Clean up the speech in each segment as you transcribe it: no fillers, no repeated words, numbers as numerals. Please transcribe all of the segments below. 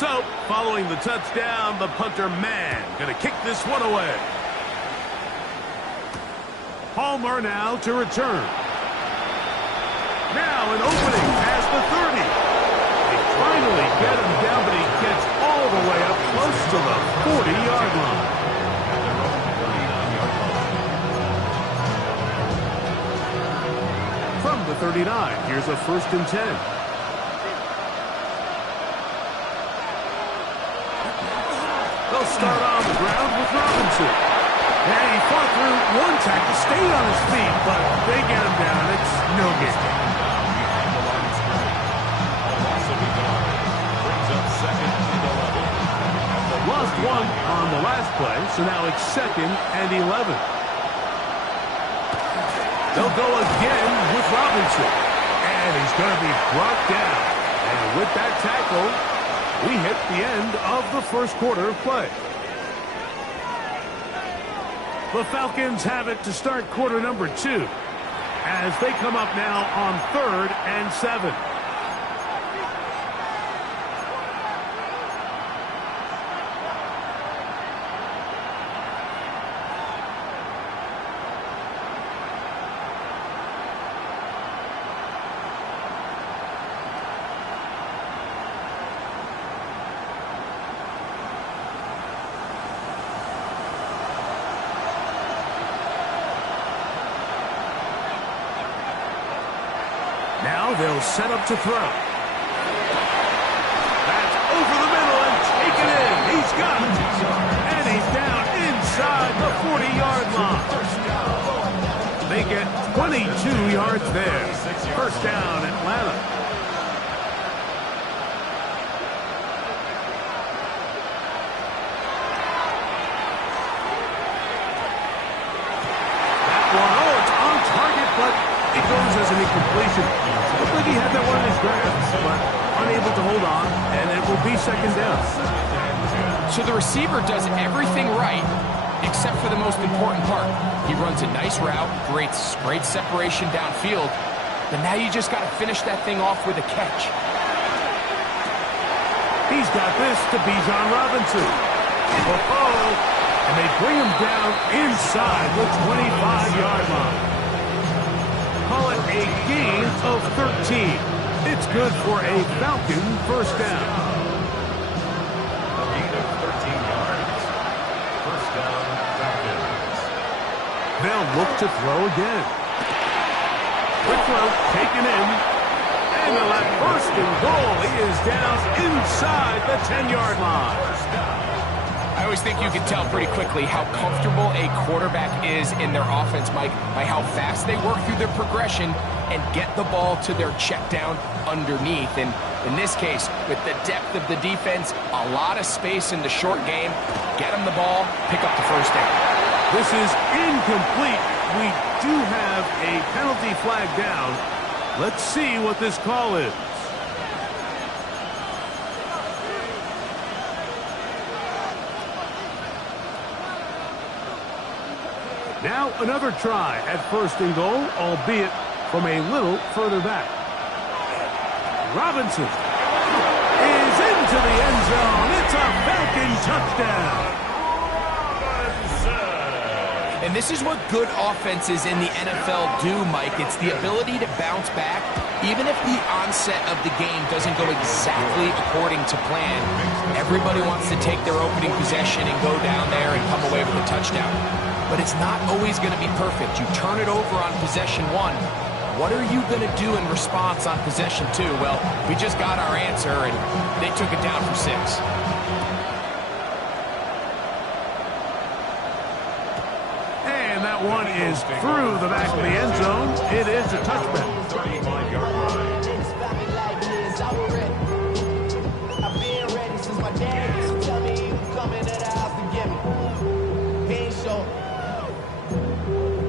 So, following the touchdown, the punter man going to kick this one away. Palmer now to return. Now an opening past the 30. They finally get him down, but he gets all the way up close to the 40-yard line. From the 39, here's a 1st and 10. They'll start on the ground with Robinson. And he fought through one tackle, stayed on his feet, but they get him down. It's no game. Lost one on the last play, so now it's 2nd and 11. They'll go again with Robinson. And he's going to be brought down. And with that tackle, we hit the end of the first quarter of play. The Falcons have it to start quarter number 2 as they come up now on 3rd and 7. Now they'll set up to throw. That's over the middle and taken in. He's got it. And he's down inside the 40-yard line. They get 22 yards there. 1st down, Atlanta. That one, oh, it's on target, but it goes as an incompletion. Looked like he had that one in his grasp, but unable to hold on, and it will be 2nd down. So the receiver does everything right, except for the most important part. He runs a nice route, great separation downfield, but now you just got to finish that thing off with a catch. He's got this to Bijan Robinson. And they bring him down inside the 25-yard line. Call it a gain of 13. It's good for a Falcon 1st down. A gain of 13 yards. 1st down, Falcons. They'll look to throw again. Quick throw taken in. And the left 1st and goal. He is down inside the 10-yard line. 1st down. I always think you can tell pretty quickly how comfortable a quarterback is in their offense, Mike, by how fast they work through their progression and get the ball to their check down underneath. And in this case, with the depth of the defense, a lot of space in the short game, get them the ball, pick up the 1st down. This is incomplete. We do have a penalty flag down. Let's see what this call is. Now another try at 1st and goal, albeit from a little further back. Robinson is into the end zone. It's a Falcon touchdown. And this is what good offenses in the NFL do, Mike. It's the ability to bounce back, even if the onset of the game doesn't go exactly according to plan. Everybody wants to take their opening possession and go down there and come away with a touchdown. But it's not always going to be perfect. You turn it over on possession 1. What are you going to do in response on possession 2? Well, we just got our answer, and they took it down for 6. And that one is through the back of the end zone. It is a touchback. I've been ready since my dad used to tell me he was coming to the house to get me. He ain't show.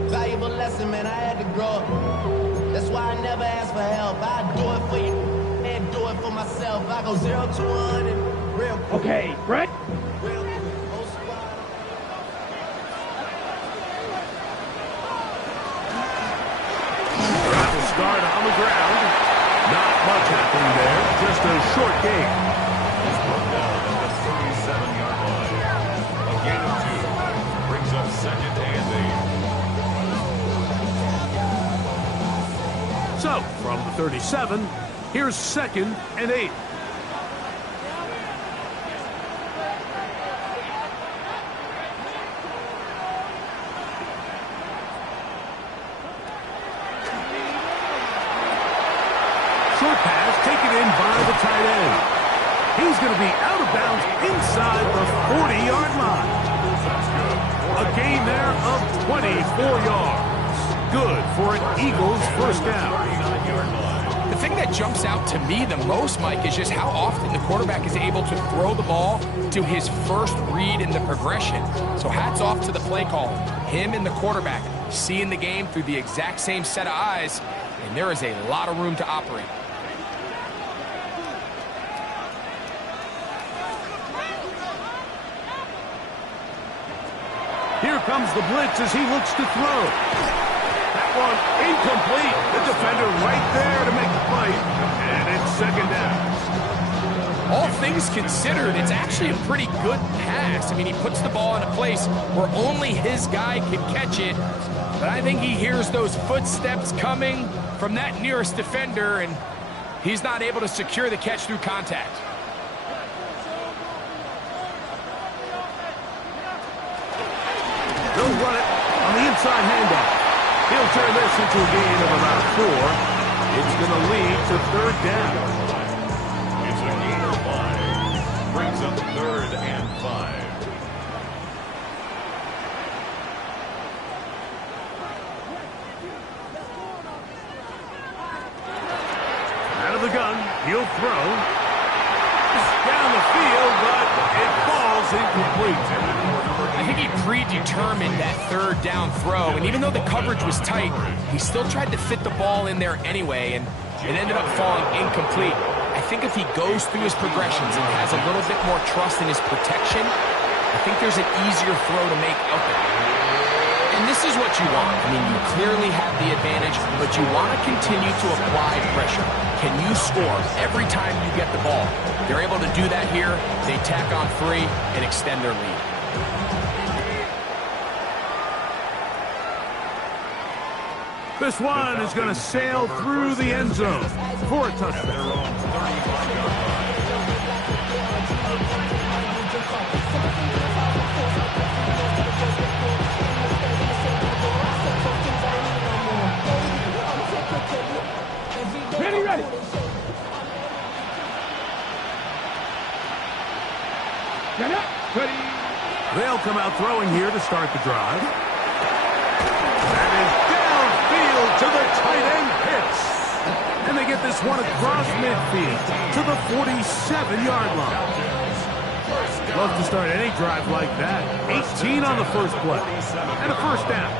Valuable lesson, man, I had to grow up. That's why I never ask for help. I do it for you and do it for myself. I go 0 to 100 real quick. Okay, Brett. Real quick. Travel start on the ground. Not much happening there. Just a short game. So, from the 37, here's 2nd and 8. Short pass taken in by the tight end. He's going to be out of bounds inside the 40-yard line. A gain there of 24 yards. Good for an Eagles first down. The thing that jumps out to me the most, Mike, is just how often the quarterback is able to throw the ball to his first read in the progression. So hats off to the play caller. Him and the quarterback seeing the game through the exact same set of eyes, and there is a lot of room to operate. Here comes the blitz as he looks to throw. That one incomplete. The defender right there to make the play. And it's 2nd down. All things considered, it's actually a pretty good pass. I mean, he puts the ball in a place where only his guy can catch it. But I think he hears those footsteps coming from that nearest defender, and he's not able to secure the catch through contact. They'll run it on the inside handoff. He'll turn this into a gain of about 4. It's going to lead to 3rd down. It's a gain of 5. Brings up 3rd and 5. Out of the gun, he'll throw. Down the field, but it falls incomplete. I think he predetermined that 3rd down throw, and even though the coverage was tight, he still tried to fit the ball in there anyway, and it ended up falling incomplete. I think if he goes through his progressions and has a little bit more trust in his protection, I think there's an easier throw to make out there. And this is what you want. I mean, you clearly have the advantage, but you want to continue to apply pressure. Can you score every time you get the ball? They're able to do that here. They tack on 3 and extend their lead. This one is going to sail through the end zone for a touchdown. Ready. They'll come out throwing here to start the drive. That is downfield to the tight end Pitts. And they get this one across midfield to the 47-yard line. Love to start any drive like that. 18 on the first play. And a first down.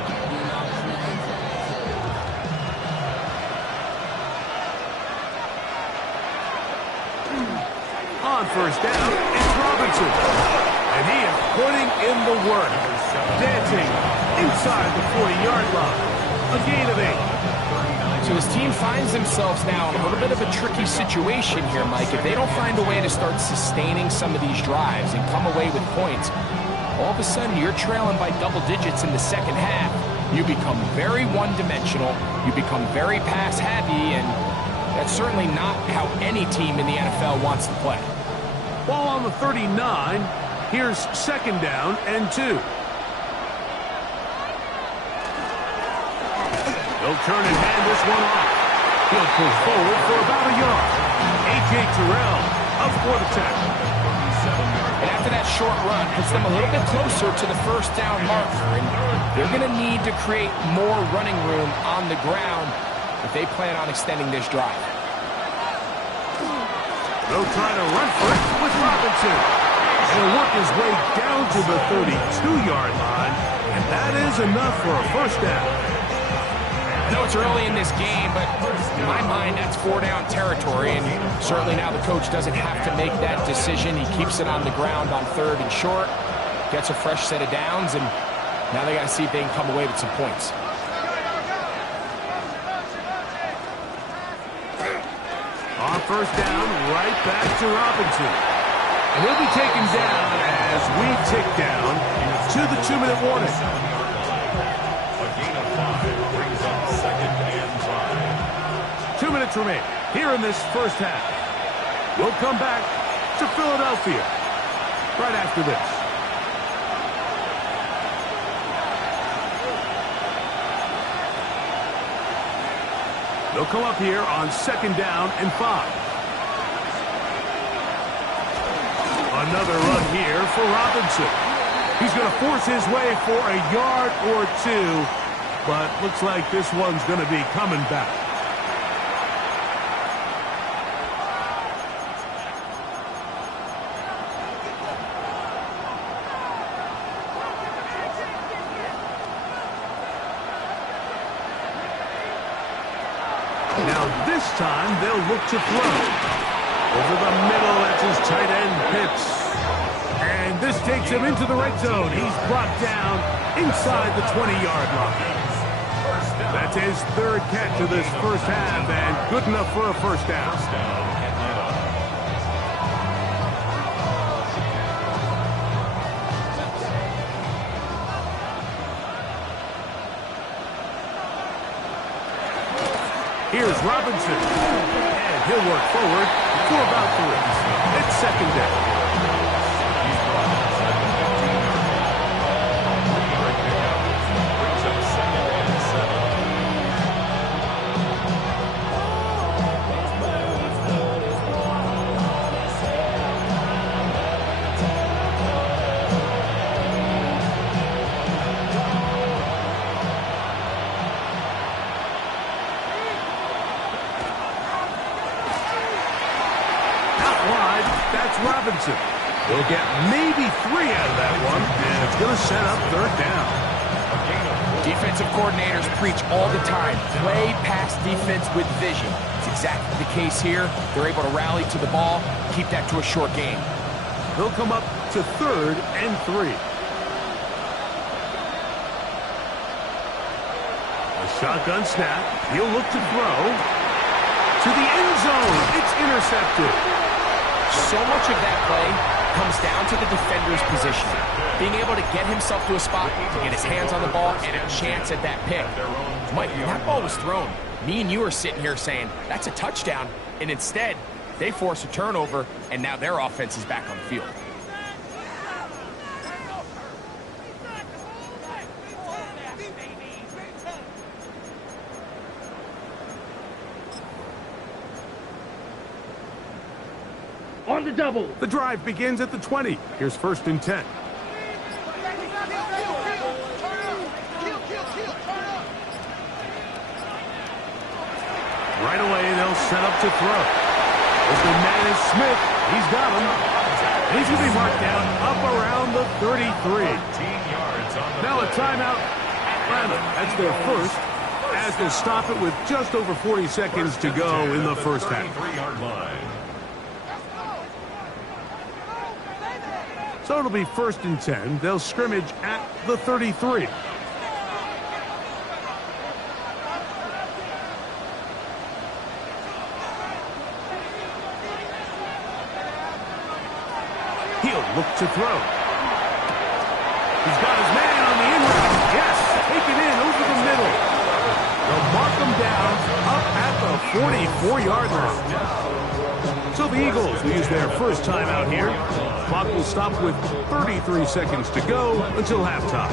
On first down, it's Robinson. And he is putting in the work. Dancing inside the 40-yard line. A gain of 8. So his team finds themselves now in a little bit of a tricky situation here, Mike. If they don't find a way to start sustaining some of these drives and come away with points, all of a sudden you're trailing by double digits in the second half. You become very one-dimensional. You become very pass-happy, and that's certainly not how any team in the NFL wants to play. Ball on the 39. Here's second down and 2. He'll turn and hand this one off. He'll push forward for about a yard. A.J. Terrell up for the tackle. And after that short run, puts them a little bit closer to the first down marker. And they're going to need to create more running room on the ground if they plan on extending this drive. They'll try to run for it with Robinson. And he'll work his way down to the 32-yard line. And that is enough for a first down. I know it's early in this game, but in my mind, that's 4-down territory. And certainly now the coach doesn't have to make that decision. He keeps it on the ground on 3rd and short, gets a fresh set of downs, and now they got to see if they can come away with some points. On first down, right back to Robinson. And he'll be taken down as we tick down to the 2-minute warning. A gain of 5 brings up 2nd and 5. minutes remain here in this first half. We'll come back to Philadelphia right after this. They'll come up here on 2nd down and 5. Another run here for Robinson. He's going to force his way for a yard or 2, but looks like this one's going to be coming back. Now this time they'll look to throw. Over the middle, that's his tight end, Pitts. And this takes him into the red zone. He's brought down inside the 20-yard line. That's his 3rd catch of this first half, and good enough for a first down. Here's Robinson. And he'll work forward for about 3. It's 2nd down. Robinson. He'll get maybe 3 out of that one, and it's going to set up 3rd down. Defensive coordinators preach all the time, play pass defense with vision. It's exactly the case here. They're able to rally to the ball, keep that to a short game. He'll come up to 3rd and 3. A shotgun snap. He'll look to throw to the end zone. It's intercepted. So much of that play comes down to the defender's position. Being able to get himself to a spot, to get his hands on the ball, and a chance at that pick. Mike, when that ball was thrown, me and you are sitting here saying, that's a touchdown. And instead, they force a turnover, and now their offense is back on the field. On the double. The drive begins at the 20. Here's 1st and 10. Right away, they'll set up to throw. Open man is Smith. He's got him. And he's going to be marked down up around the 33. Now a timeout. Atlanta. That's their first, as they'll stop it with just over 40 seconds to go in the first half. So it'll be 1st and 10. They'll scrimmage at the 33. He'll look to throw. He's got his man on the in route. Yes, taken in over the middle. They'll mark him down up at the 44-yard line. So the Eagles will use their first timeout here. Clock will stop with 33 seconds to go until halftime.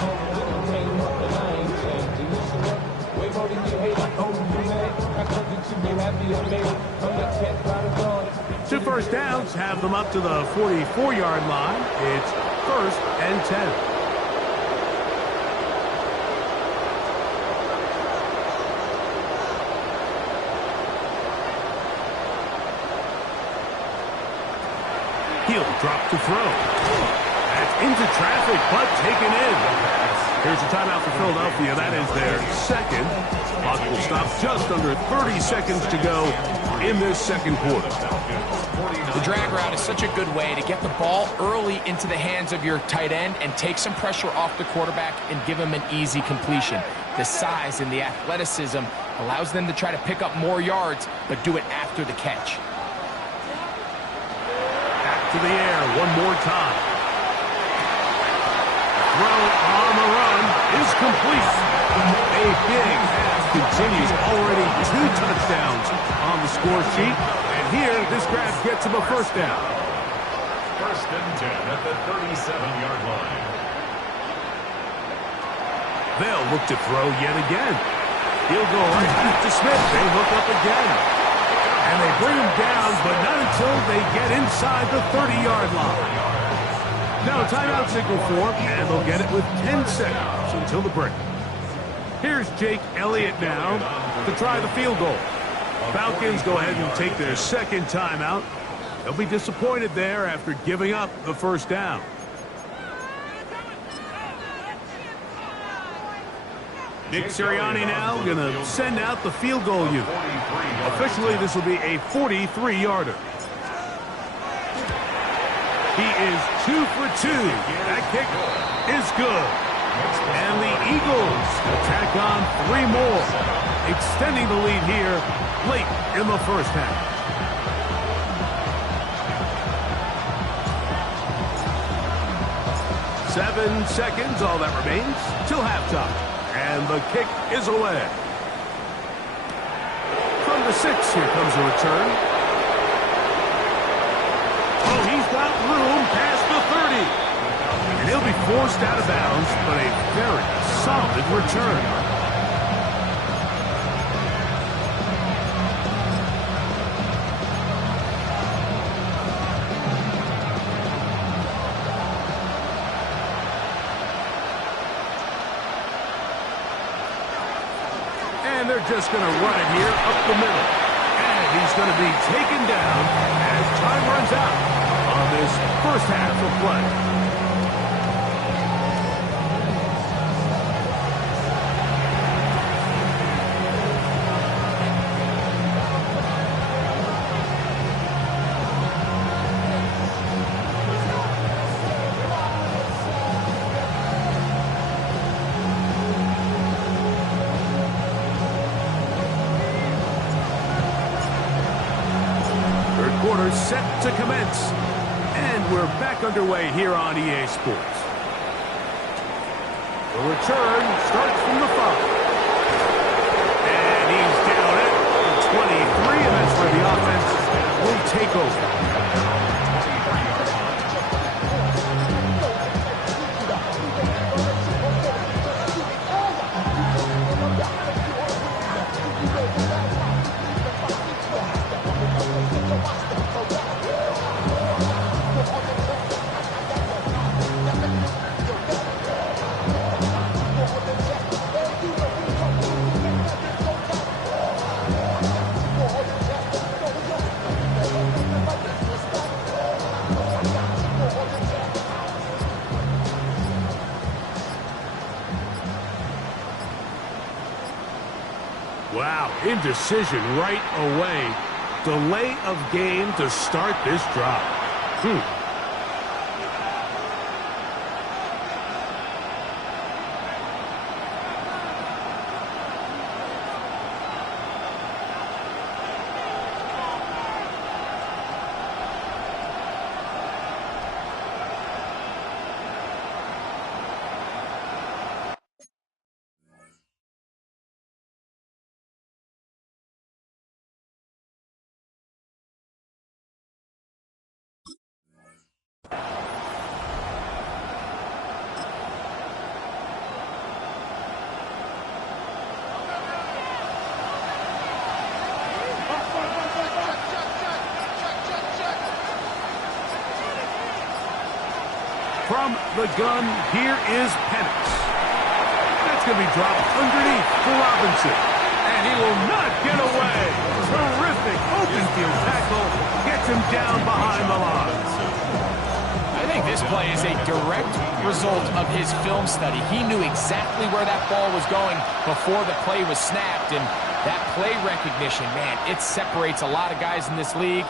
2 first downs have them up to the 44-yard line. It's 1st and 10. He'll drop to throw. That's into traffic, but taken in. Here's a timeout for Philadelphia. That is their 2nd. Clock will stop just under 30 seconds to go in this 2nd quarter. The drag route is such a good way to get the ball early into the hands of your tight end and take some pressure off the quarterback and give him an easy completion. The size and the athleticism allows them to try to pick up more yards, but do it after the catch. To the air one more time. Throw on the run. is complete. A big half continues. Already 2 touchdowns on the score sheet. And here, this grab gets him a first down. First and 10 at the 37-yard line. They'll look to throw yet again. He'll go right back to Smith. They look up again. And they bring him down, but not until they get inside the 30-yard line. Now timeout signal form, and they'll get it with 10 seconds until the break. Here's Jake Elliott now to try the field goal. Falcons go ahead and take their second timeout. They'll be disappointed there after giving up the first down. Nick Sirianni now going to send out the field goal unit. Officially, this will be a 43-yarder. He is 2 for 2. That kick is good. And the Eagles attack on 3 more, extending the lead here late in the first half. Seven seconds, all that remains, till halftime. And the kick is away. From the 6, here comes a return. Oh, he's got room past the 30. And he'll be forced out of bounds, but a very solid return. And they're just going to run it here up the middle. And he's going to be taken down as time runs out on this first half of play. Quarter set to commence, and we're back underway here on EA Sports. The return starts from the 5, and he's down at the 23, and that's where the offense will take over. Wow, indecision right away. Delay of game to start this drive. From the gun, here is Penix. That's going to be dropped underneath for Robinson. And he will not get away. Terrific open field tackle. Gets him down behind the line. I think this play is a direct result of his film study. He knew exactly where that ball was going before the play was snapped. And that play recognition, man, it separates a lot of guys in this league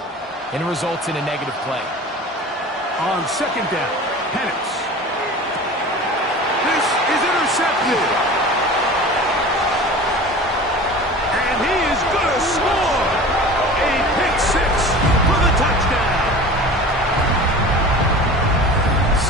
and results in a negative play. On second down, Penix. This is intercepted. And he is going to score. A pick six for the touchdown.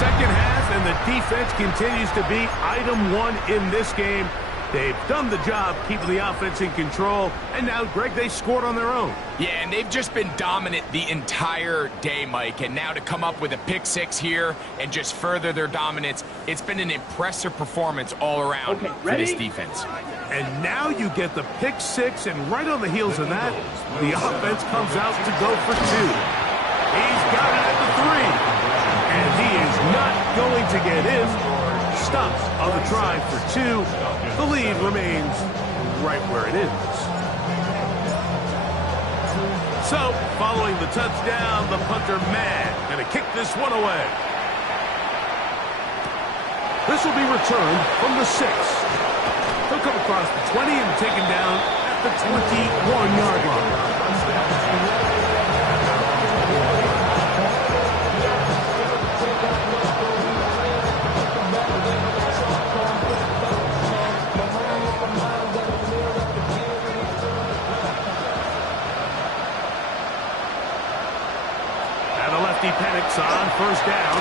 Second half, and the defense continues to be item one in this game. They've done the job keeping the offense in control, and now, Greg, they scored on their own. Yeah, and they've just been dominant the entire day, Mike, and now to come up with a pick six here and just further their dominance, it's been an impressive performance all around for this defense. And now you get the pick six, and right on the heels of that, the offense comes out to go for two. He's got it at the three, and he is not going to get in. Stops on the try for two. The lead remains right where it is. So, following the touchdown, the punter man going to kick this one away. This will be returned from the 6. He'll come across the 20 and taken down at the 21-yard line. Penix on first down.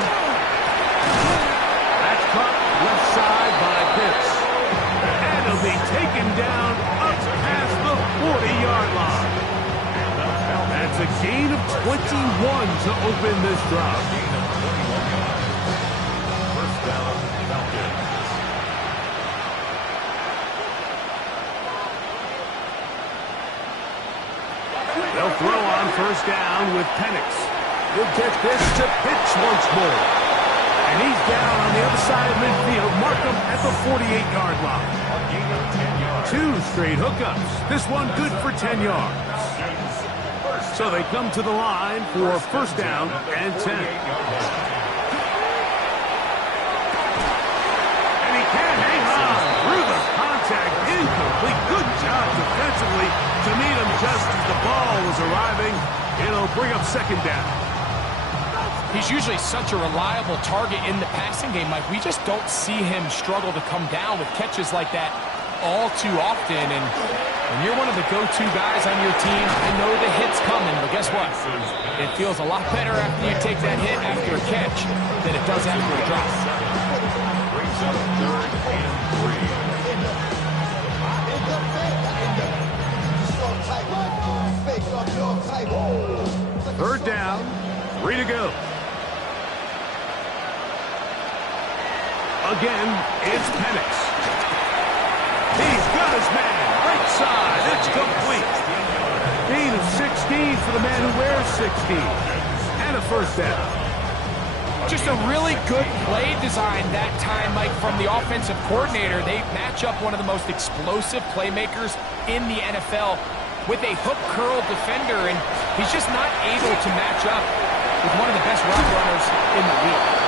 That's caught left side by Pitts. And he'll be taken down up past the 40-yard line. That's a gain of 21 to open this drive. First down, Falcons. They'll throw on first down with Penix. He'll get this to Pitts once more. And he's down on the other side of midfield. Mark him at the 48-yard line. 2 straight hookups. This one good for 10 yards. So they come to the line for first down and 10. And he can't hang on through the contact. Incomplete. Good job defensively to meet him just as the ball was arriving. It'll bring up second down. He's usually such a reliable target in the passing game, Mike. We just don't see him struggle to come down with catches like that all too often. And when you're one of the go-to guys on your team, I know the hit's coming, but guess what? It feels a lot better after you take that hit after a catch than it does after a drop. Brings up third and 3. Third down, 3 to go. Again, it's Penix. He's got his man, right side, it's complete. Gain of 16 for the man who wears 16. And a first down. Just a really good play design that time, Mike, from the offensive coordinator. They match up one of the most explosive playmakers in the NFL with a hook curl defender, and he's just not able to match up with one of the best route runners in the league.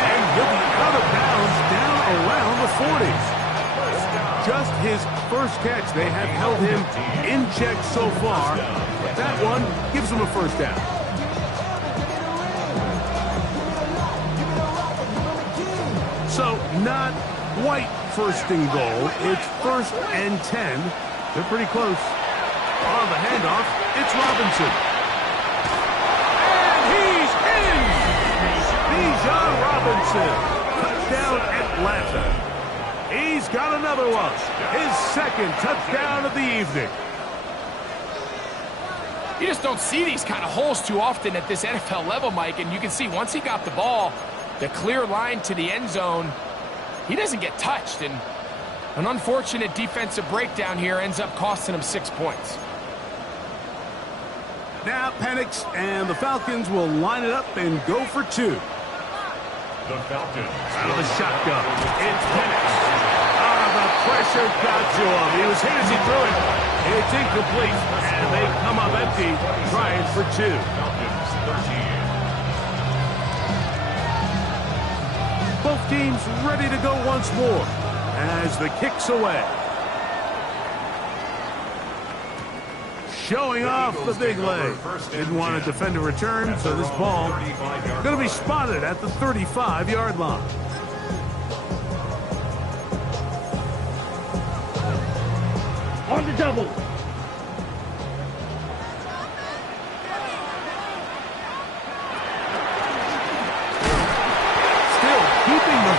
And he'll be out of bounds down around the 40s. Just his first catch. They have held him in check so far, but that one gives him a first down. So not quite first and goal. It's first and 10. They're pretty close. On the handoff, it's Robinson. And he's in! Bijan Robinson. Touchdown Atlanta. He's got another one. His second touchdown of the evening. You just don't see these kind of holes too often at this NFL level, Mike, and you can see once he got the ball, the clear line to the end zone, he doesn't get touched, and an unfortunate defensive breakdown here ends up costing him 6 points. Now Penix and the Falcons will line it up and go for two. The Falcons. Out of the shotgun, it's Penix. The pressure got to him. He was hit as he threw it. It's incomplete, and they come up empty, trying for two. Falcons 13. Both teams ready to go once more as the kick's away. Showing off the big leg. Didn't want to defend a return, so this ball going to be spotted at the 35-yard line. On the double. Still keeping the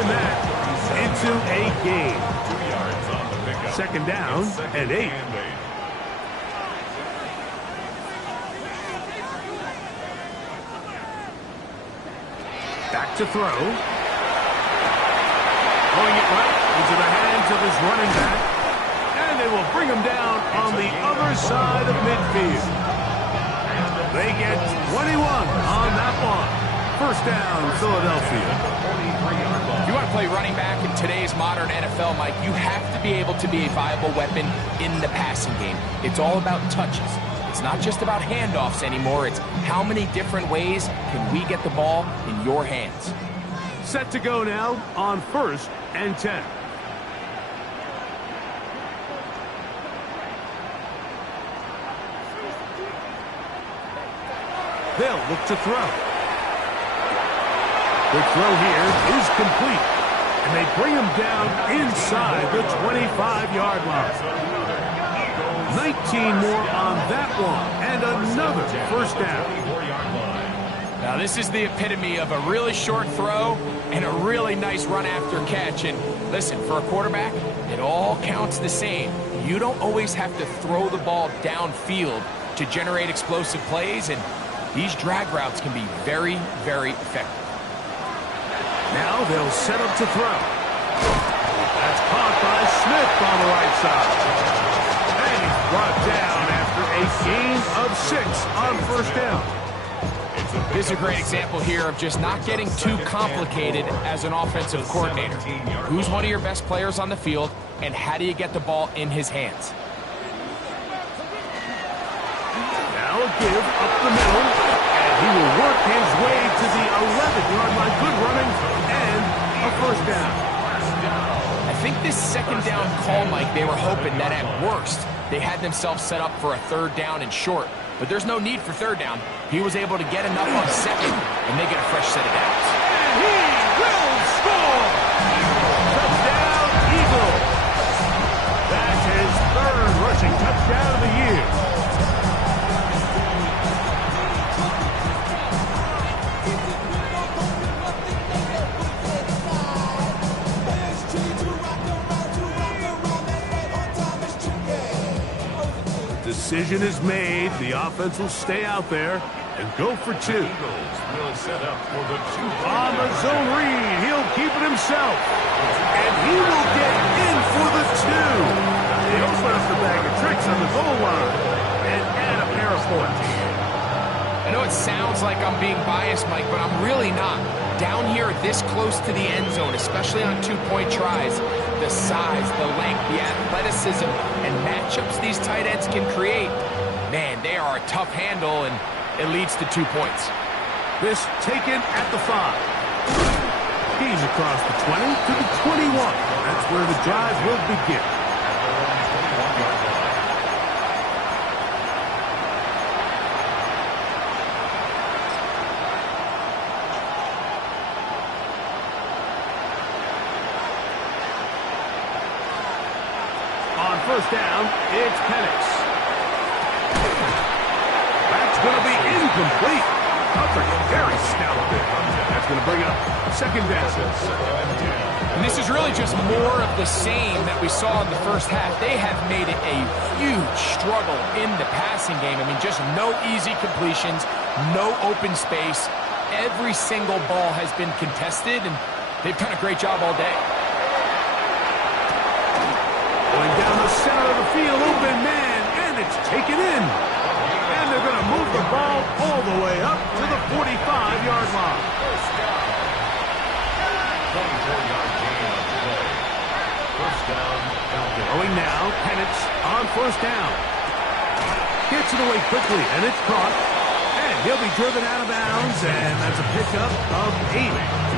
turn that into a gain. 2 yards on the pickup. Second down and 8. Back to throw. Throwing it right into the hands of his running back. And they will bring him down on the other side of midfield. They get 21 on that one. First down, Philadelphia. If you want to play running back in today's modern NFL, Mike, you have to be able to be a viable weapon in the passing game. It's all about touches. It's not just about handoffs anymore. It's how many different ways can we get the ball in your hands. Set to go now on 1st and 10. They'll look to throw. The throw here is complete. And they bring him down inside the 25-yard line. 19 more on that one. And another first down. Now, this is the epitome of a really short throw and a really nice run after catch. And listen, for a quarterback, it all counts the same. You don't always have to throw the ball downfield to generate explosive plays, and these drag routes can be very, very effective. Now they'll set up to throw. That's caught by Smith on the right side. And he's brought down after a gain of 6 on first down. This is a great example here of just not getting too complicated as an offensive coordinator. Who's one of your best players on the field, and how do you get the ball in his hands? Now a give up the middle, and he will work his way to the 11-yard line. Good running, and a first down. I think this second down call, Mike, they were hoping that at worst they had themselves set up for a third down and short. But there's no need for third down. He was able to get enough on second, and they get a fresh set of downs. And he will score! Touchdown, Eagles! That's his 3rd rushing touchdown of the year. Decision is made. The offense will stay out there and go for 2. Eagles will set up for the 2. On the zone read, he'll keep it himself. And he will get in for the 2. They open up the bag of tricks on the goal line and add a pair of points. I know it sounds like I'm being biased, Mike, but I'm really not. Down here this close to the end zone, especially on 2-point tries, the size, the length, the athleticism, and matchups these tight ends can create, man, they are a tough handle, and it leads to 2 points. This taken at the 5. He's across the 20 to the 21. That's where the drive will begin. First down, it's Penix. That's going to be incomplete. Coverage very stout. That's going to bring up second down. And this is really just more of the same that we saw in the first half. They have made it a huge struggle in the passing game. I mean, just no easy completions, no open space. Every single ball has been contested, and they've done a great job all day. Going down the center of the field, open man, and it's taken in. And they're going to move the ball all the way up to the 45-yard line. 24-yard gain on the play. First down, Falcons. Throwing now, Penix on first down. Gets it away quickly, and it's caught. And he'll be driven out of bounds, and that's a pickup of 8.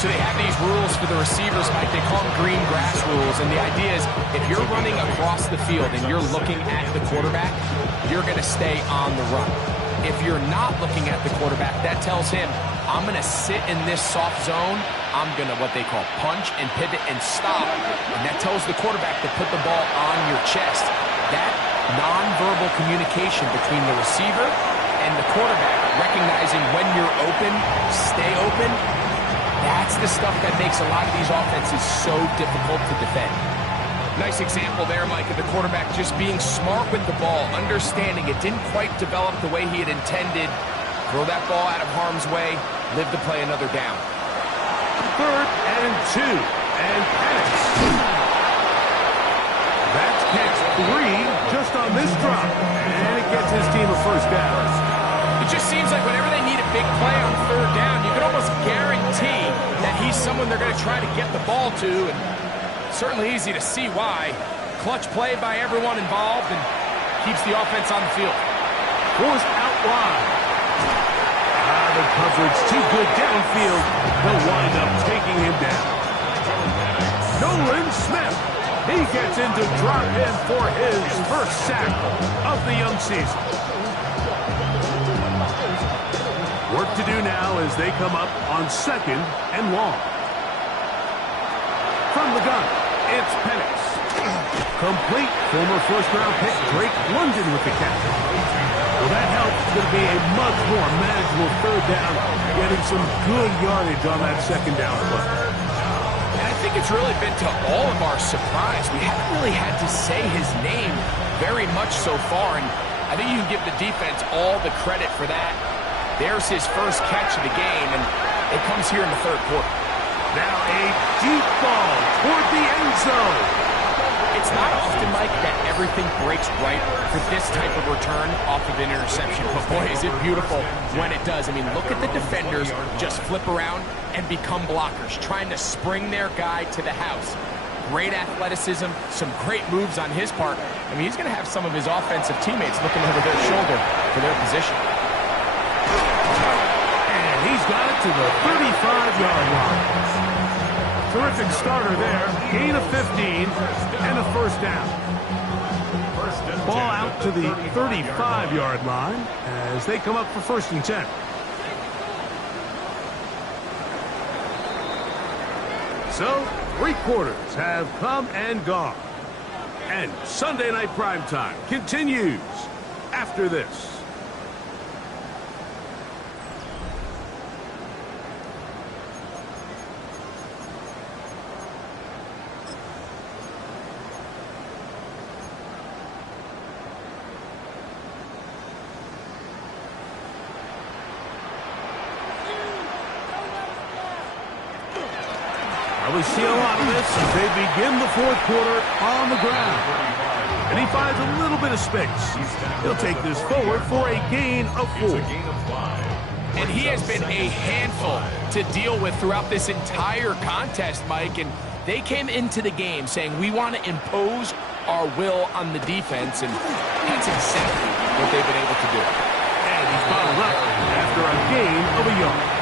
So they have these rules for the receivers, Mike. They call them green grass rules. And the idea is if you're running across the field and you're looking at the quarterback, you're going to stay on the run. If you're not looking at the quarterback, that tells him, I'm going to sit in this soft zone. I'm going to what they call punch and pivot and stop. And that tells the quarterback to put the ball on your chest. That nonverbal communication between the receiver and the quarterback, recognizing when you're open, stay open, That's the stuff that makes a lot of these offenses so difficult to defend. Nice example there, Mike, of the quarterback just being smart with the ball, understanding it didn't quite develop the way he had intended. Throw that ball out of harm's way, live to play another down. 3rd and 2, and Penix. That's catch 3 just on this drop, and it gets his team a first down. It just seems like whenever they need a big play on 3rd down, you can almost guarantee that he's someone they're going to try to get the ball to, and certainly easy to see why. Clutch play by everyone involved and keeps the offense on the field. Forced out wide. The coverage too good downfield. They'll wind up taking him down. Nolan Smith. He gets into drop in for his first sack of the young season. Work to do now as they come up on 2nd and long. From the gun, it's Penix. Complete. Former first-round pick Drake London with the catch. Well, that helps. It's going to be a much more manageable 3rd down, getting some good yardage on that 2nd down play. And I think it's really been to all of our surprise. We haven't really had to say his name very much so far, and I think you can give the defense all the credit for that. There's his first catch of the game, and it comes here in the 3rd quarter. Now a deep ball toward the end zone. It's not often, Mike, that everything breaks right for this type of return off of an interception. But boy, is it beautiful when it does. I mean, look at the defenders just flip around and become blockers, trying to spring their guy to the house. Great athleticism, some great moves on his part. I mean, he's going to have some of his offensive teammates looking over their shoulder for their position. And he's got it to the 35-yard line. Terrific starter there. Gain of 15 and a first down. Ball out to the 35-yard line as they come up for 1st and 10. So, 3 quarters have come and gone. And Sunday Night Primetime continues after this. We see a lot of this as they begin the 4th quarter on the ground. And he finds a little bit of space. He'll take this forward for a gain of 4. And he has been a handful to deal with throughout this entire contest, Mike. And they came into the game saying, we want to impose our will on the defense. And that's exactly what they've been able to do. And he's bottled up after a gain of a yard.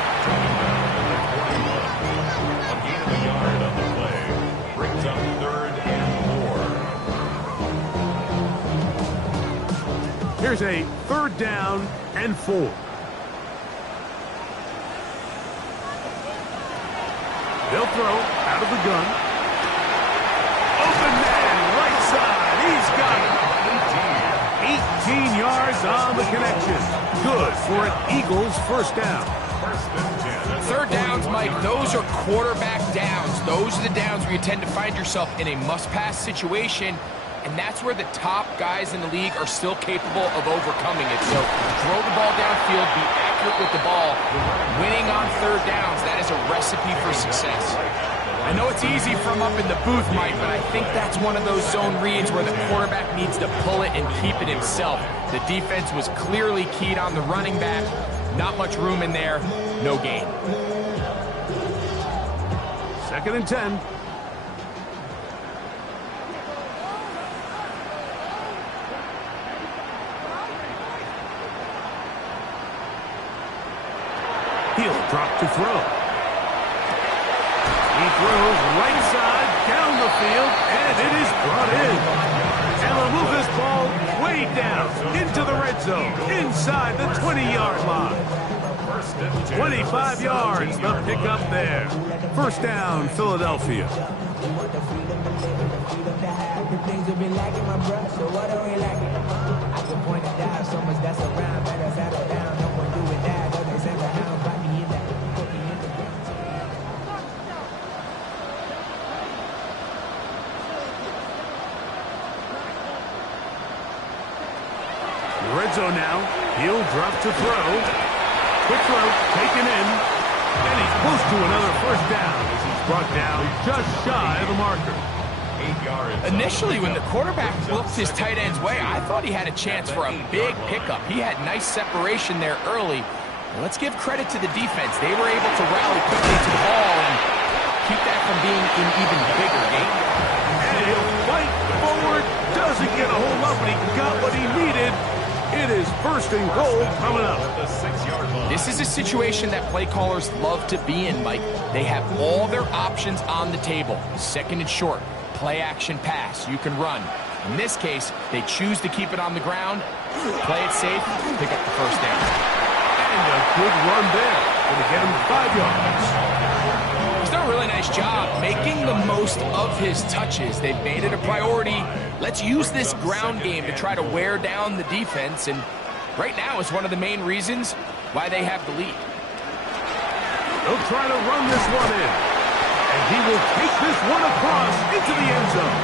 Brings up 3rd and 4. Here's a 3rd down and 4. They'll throw out of the gun. Open man, right side. He's got it. 18 yards on the connection. Good for an Eagles first down. 3rd downs, Mike, those are quarterback downs. Those are the downs where you tend to find yourself in a must-pass situation, and that's where the top guys in the league are still capable of overcoming it. So throw the ball downfield, be accurate with the ball. Winning on 3rd downs, that is a recipe for success. I know it's easy from up in the booth, Mike, but I think that's one of those zone reads where the quarterback needs to pull it and keep it himself. The defense was clearly keyed on the running back. Not much room in there. No gain. 2nd and 10. He'll drop to throw. He throws right side down the field, and it is brought in. And they'll move this ball way down into the red zone, inside the 20-yard line. 25 yards, the pickup there. First down, Philadelphia. Red zone now. He'll drop to throw. Quick throw, taken in. And he's close to another first down as he's brought down just shy of the marker. 8 yards. Initially, when the quarterback looked his tight end's way, I thought he had a chance for a big pickup. He had nice separation there early. And let's give credit to the defense. They were able to rally quickly to the ball and keep that from being an even bigger game. And he'll fight forward. Doesn't get a whole lot, but he got what he needed. It is first and goal coming up. The 6-yard line. This is a situation that play callers love to be in, Mike. They have all their options on the table. Second and short, play action pass, you can run. In this case, they choose to keep it on the ground, play it safe, pick up the first down. And a good run there. Going to get him 5 yards. He's done a really nice job making the most of his touches. They've made it a priority. Let's use this ground game to try to wear down the defense, and right now is one of the main reasons why they have the lead. They'll try to run this one in. And he will take this one across into the end zone.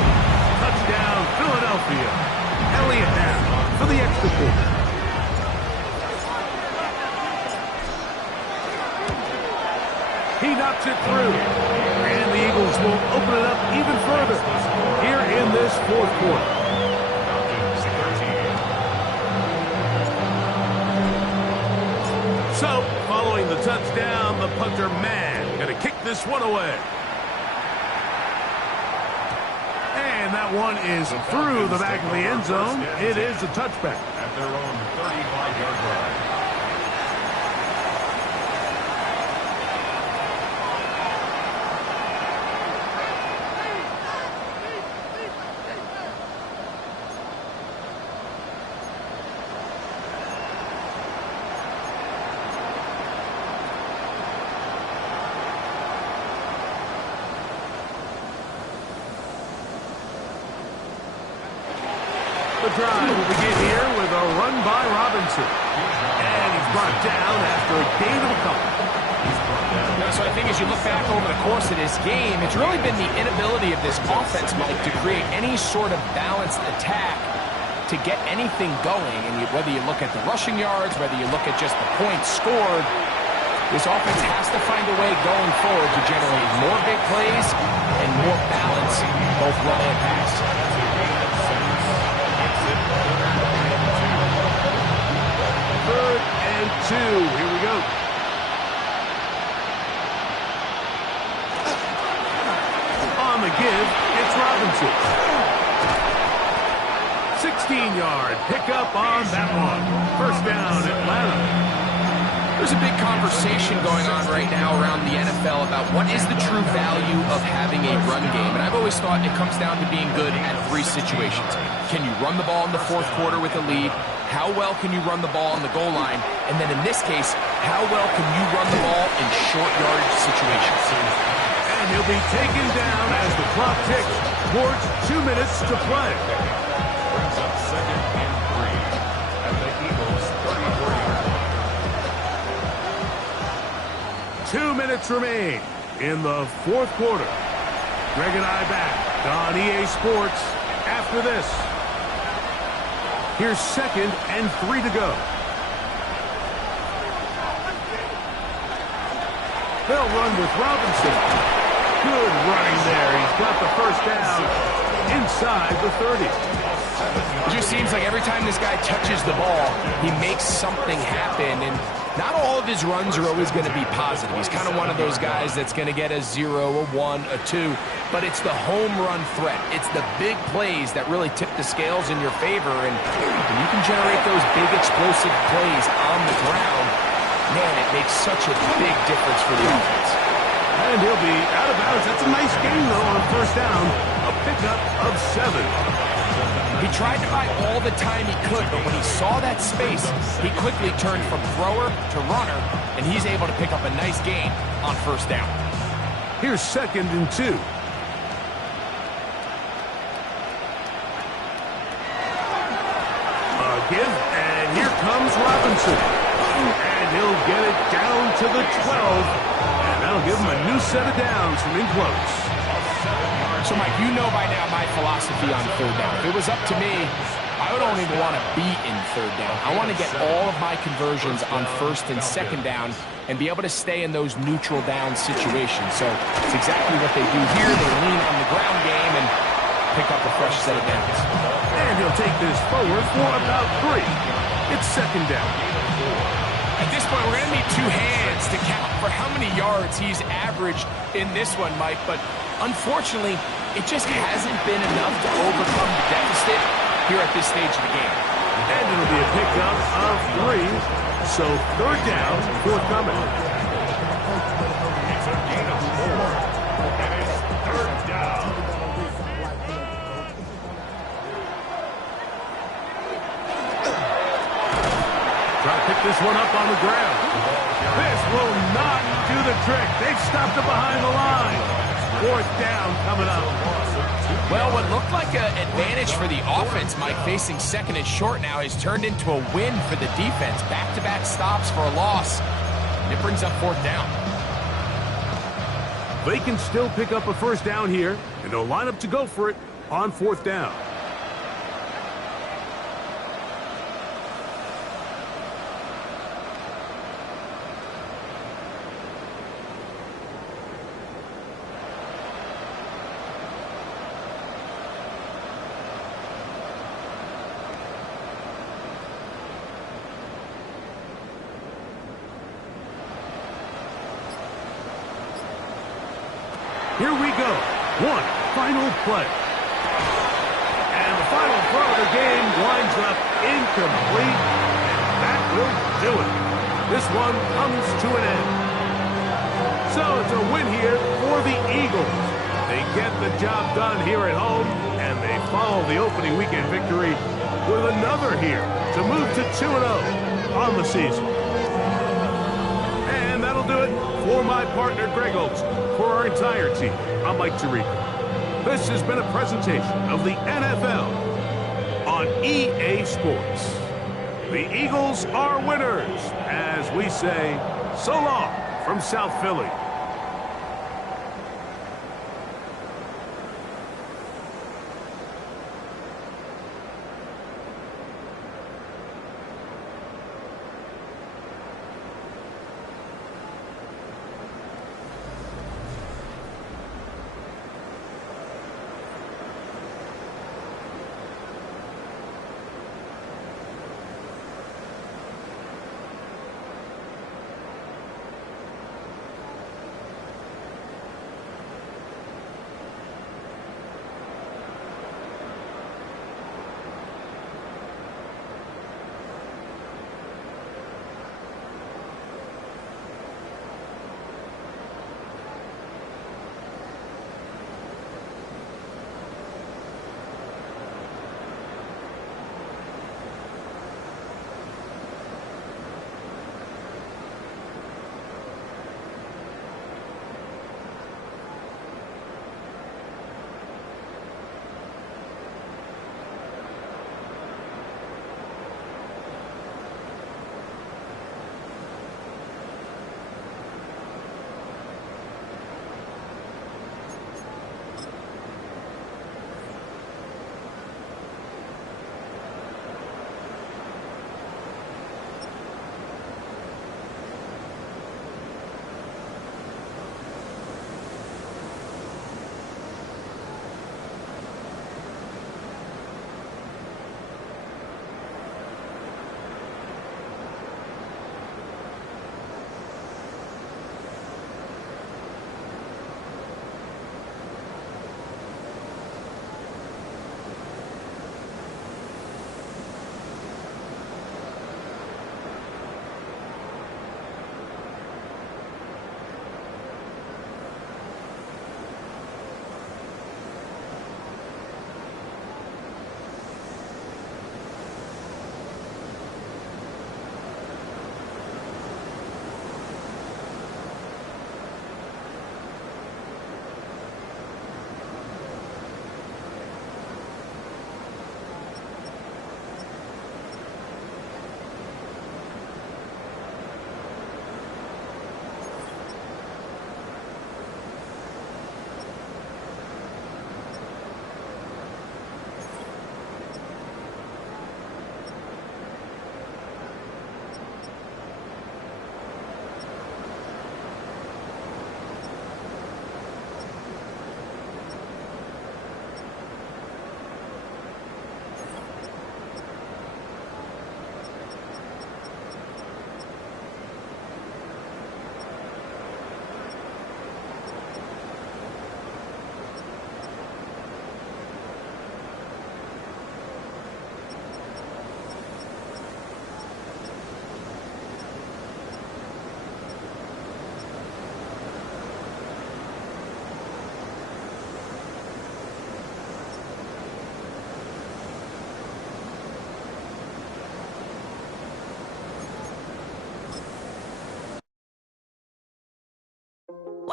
Touchdown, Philadelphia. Elliott now for the extra point. He knocks it through. And the Eagles will open it up even further here in this fourth quarter. Falcons 13. So, following the touchdown, the punter man going to kick this one away. And that one is through the back of the end zone. It is a touchback. At their own 35-yard line. The drive will begin here with a run by Robinson. And he's brought down after a gain of a couple. So I think as you look back over the course of this game, it's really been the inability of this offense, Mike, to create any sort of balanced attack to get anything going. And whether you look at the rushing yards, whether you look at just the points scored, this offense has to find a way going forward to generate more big plays and more balance, both run and pass. Third and 2. Here we go. On the give, it's Robinson. 16-yard pickup on that one. First down, Atlanta. There's a big conversation going on right now around the NFL about what is the true value of having a run game. And I've always thought it comes down to being good at 3 situations. Can you run the ball in the fourth quarter with a lead? How well can you run the ball on the goal line? And then in this case, how well can you run the ball in short yardage situations? And he'll be taken down as the clock ticks towards 2 minutes to play. Brings up 2nd and 3 at the Eagles' 34-yard line. 2 minutes remain in the fourth quarter. Greg and I back on EA Sports after this. Here's 2nd and 3 to go. They'll run with Robinson. Good running there. He's got the first down inside the 30. It just seems like every time this guy touches the ball, he makes something happen. And not all of his runs are always going to be positive. He's kind of one of those guys that's going to get a 0, a 1, a 2. But it's the home run threat. It's the big plays that really tip the scales in your favor. And when you can generate those big explosive plays on the ground, man, it makes such a big difference for the offense. And he'll be out of bounds. That's a nice gain, though, on first down. A pickup of 7. He tried to buy all the time he could, but when he saw that space, he quickly turned from thrower to runner, and he's able to pick up a nice gain on first down. Here's 2nd and 2. A give, and here comes Robinson. And he'll get it down to the 12. And that'll give him a new set of downs from in close. So, Mike, you know by now my philosophy on third down. If it was up to me, I don't even want to be in third down. I want to get all of my conversions on first and second down and be able to stay in those neutral down situations. So it's exactly what they do here. They lean on the ground game and pick up a fresh set of downs. And he'll take this forward for about 3. It's second down. At this point, we're going to need 2 hands to count for how many yards he's averaged in this one, Mike. But unfortunately, it just hasn't been enough to overcome the deficit here at this stage of the game. And it'll be a pickup of 3. So third down, forthcoming. It's a gain of 4. And it's third down. Trying to pick this one up on the ground. This will not do the trick. They've stopped it behind the line. Fourth down coming up. Well, what looked like an advantage for the offense, Mike, facing second and short now, has turned into a win for the defense. Back-to-back stops for a loss. And it brings up fourth down. They can still pick up a first down here, and they'll line up to go for it on fourth down. Here we go. One final play. And the final throw of the game winds up incomplete. And that will do it. This one comes to an end. So it's a win here for the Eagles. They get the job done here at home, and they follow the opening weekend victory with another here to move to 2-0 on the season. And that'll do it for my partner, Greg Olson. For our entire team, I'm Mike Tirico. This has been a presentation of the NFL on EA Sports. The Eagles are winners, as we say, so long from South Philly.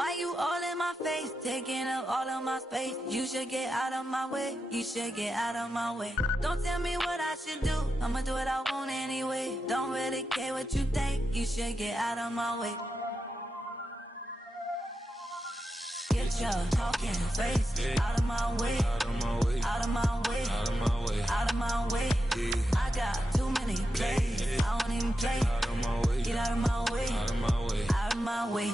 Why you all in my face, taking up all of my space? You should get out of my way, you should get out of my way. Don't tell me what I should do, I'ma do what I want anyway. Don't really care what you think, you should get out of my way. Get your talking face out of my way, out of my way, out of my way, out of my way, out of my way. I got too many plays, I don't even play. Get out of my way, out of my way, out of my way.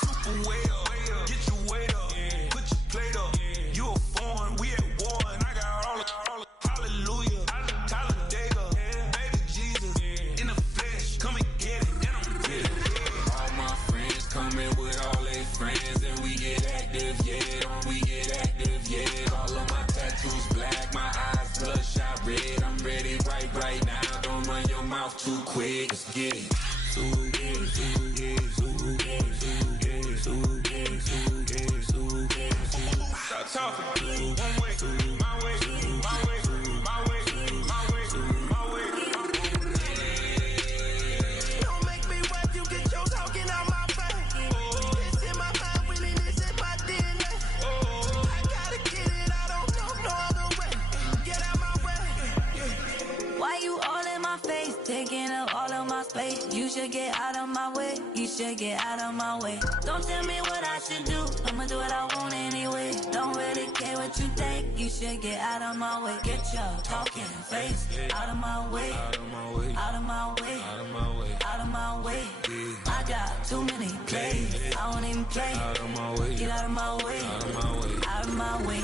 Super way up, get your weight up, put your plate up. You a foreign, we at war, and I got all the hallelujah, Talladega, baby Jesus, in the flesh, come and get it, and I'm with it. All my friends coming with all their friends, and we get active, yeah, don't we get active, yeah. All of my tattoos black, my eyes bloodshot red, I'm ready right now, don't run your mouth too quick, let's get it. Stop talking. One way, my way, my way, my way, my way, my way. Don't make me wet, you get your talking out my face. It's in my mind, winning this in my DNA. I gotta get it, I don't know no other way. Get out my way. Why you all in my face, taking up all of my space? You should get out of my way, you should get out of my way. Don't tell me what I should do, I'ma do what I want anyway. Don't really care what you think, you should get out of my way. Get your talking face out of my way, out of my way, out of my way, out of my way, out of my way. I got too many plays, I don't even play. Out of my way, get out of my way, out of my way, out of my way.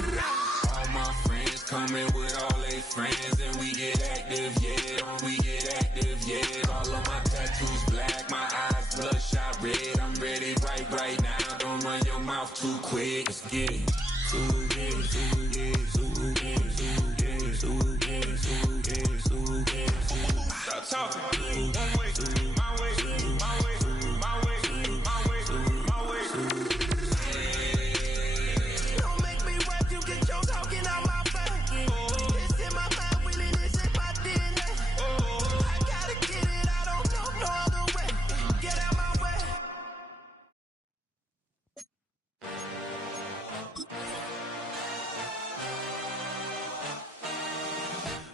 All my friends coming with all their friends, and we get active, yeah, don't we get active, yeah. All of my tattoos black, my eyes bloodshot red, I'm ready right now, don't run your mouth too quick, let's get it. Stop talking. One way, my way, my way, my way, my way, my way. Don't make me wet, you get your talking out my face. It's in my mind, winning this in my DNA. I gotta get it, I don't know no other way. Get out my way.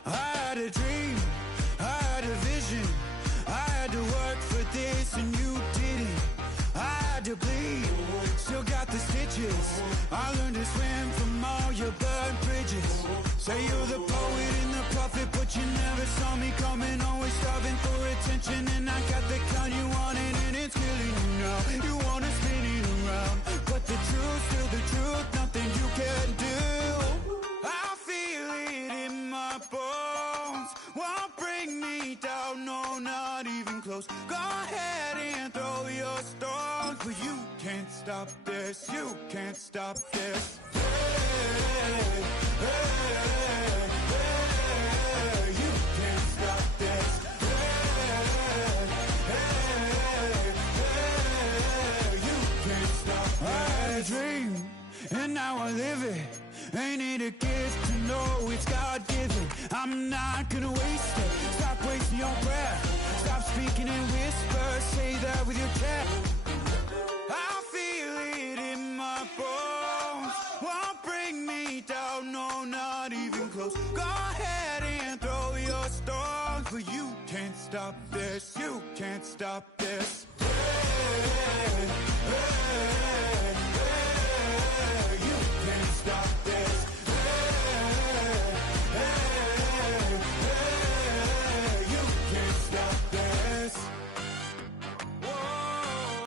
I had a dream, I had a vision, I had to work for this and you didn't. I had to bleed, still got the stitches. I learned to swim from all your burnt bridges. Say you're the poet and the prophet, but you never saw me coming. Always starving for attention, and I got the kind you wanted, and it's killing you now. You wanna spin it around, but the truth's still the truth, nothing you can do. I feel it in my bones, won't bring me down, no, not even close. Go ahead and throw your stones, but you can't stop this, you can't stop this. Hey, hey, hey, you can't stop this. Hey, hey, hey, you can't stop this. I had a dream, and now I live it. Ain't it a gift to know it's God-given? I'm not gonna waste it. Stop wasting your breath. Stop speaking in whispers. Say that with your chest. I feel it in my bones, won't bring me down, no, not even close. Go ahead and throw your stones, but you can't stop this, you can't stop this. Hey, hey.